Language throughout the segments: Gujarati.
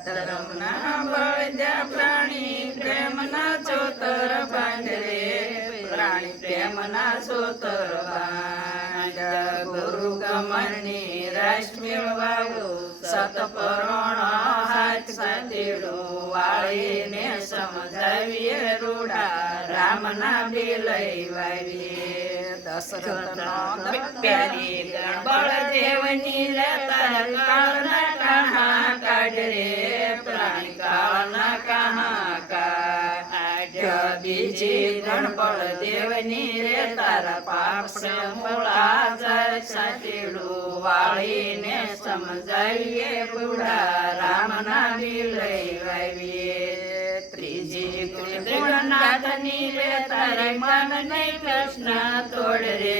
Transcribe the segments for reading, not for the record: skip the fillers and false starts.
ધર્મના બળદ્યા પ્રાણી પ્રેમના ચોતર બાંધ રે પ્રાણી પ્રેમના ચોતર બાંધ ગુરુ ગમનની રાષ્ટ્રીય વાવો સતપરોણ હાથ સાથેડો વાળીને સમજાવીએ રૂડા રામના બિલઈ વાવીએ દશરથનો પ્યારી બળદેવની લેતા કાળના કહા કાઢ રે પ્રાણી કાળના કહા કાઢ બીજી ગણ બળદેવની રે તારા પાપને મૂળા જાય સાથેડું વાળીને સમજાવીએ બુડા રામના બિલઈ વાવીએ ત્રીજી ગુણનાથની રે તારી મનની તૃષ્ણા તોડ રે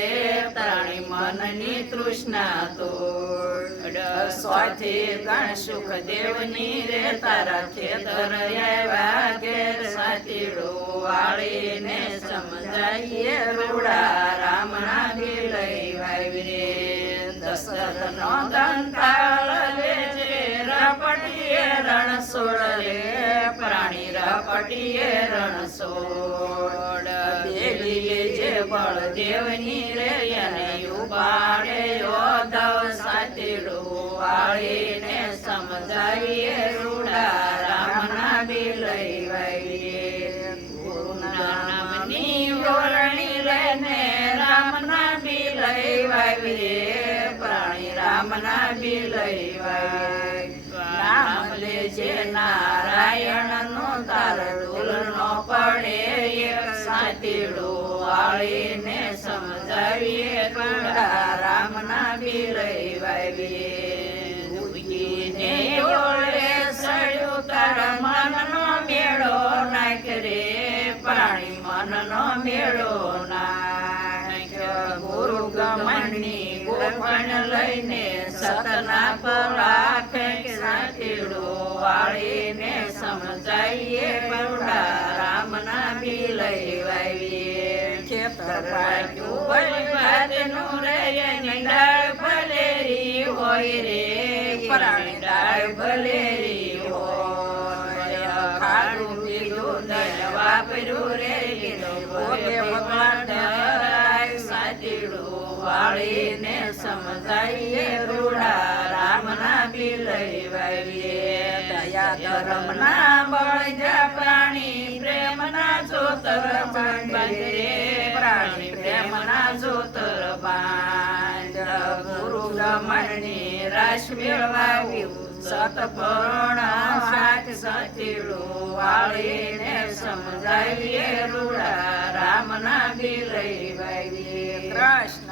તારી મનની તૃષ્ણા તોડ સ્વાથી ગણ સુખદેવની રે તારા ખેતર આવ્યા ઘેર સાથીડો વાળીને સમજાવીએ રૂડા રામના બિલઈ વાવી રે દશરથનો દંતાળ લેજે રપટીએ રણ સોળ રે પ્રાણી રપટીએ રણ સોળ બેલીએ જે બળદેવની રે એને ઉપાડે યોધવ સાથીડો વાળીને સમજાવીએ રૂડા રામના બિલઈ વાવીએ ગુરુના નામની વરણી લઈને રામના બિલઈ વાવીએ પ્રાણી રામના બિલઈ વાવીએ નામ લેજે નારાયણનો તાર ડોલ નો પડે એક સાથીડો વાળીને સમજાવીએ રૂડા રામના બિલઈ વાવીએ ઉગીને ઓળે સડ્યું તારા મનનો મેળો નાખ રે પ્રાણી મનનો મેળો નાખ ગુરુ ગમનની ગોપણ લઈને સતના પરાખે સાથીડો વાળીને સમજાવીએ બુડા રામના બિલઈ વાવીએ ખેતર રાખ્યું બળવાદનું રે એની ડાળ ભલેરી હોય રે પ્રાણી ડાળ ભલેરી હોય ખાધું પીધું દય વાપર્યું રે પોતે ભગવાન સાથીડો વાળીને સમજાવીએ રૂડા રામના બિલઈ વાવીએ દયા ધર્મના બળજા પ્રાણી પ્રેમના જોતર બાંધ રે પ્રાણી પ્રેમના જોતર બાંધ ગુરુ ગમનની રાષ્ટ્રીય વાવ્યું સતપરોણ સાથ સાથીડો વાળીને સમજાવીએ રૂડા રામના બિલઈ વાવીએ કૃષ્ણ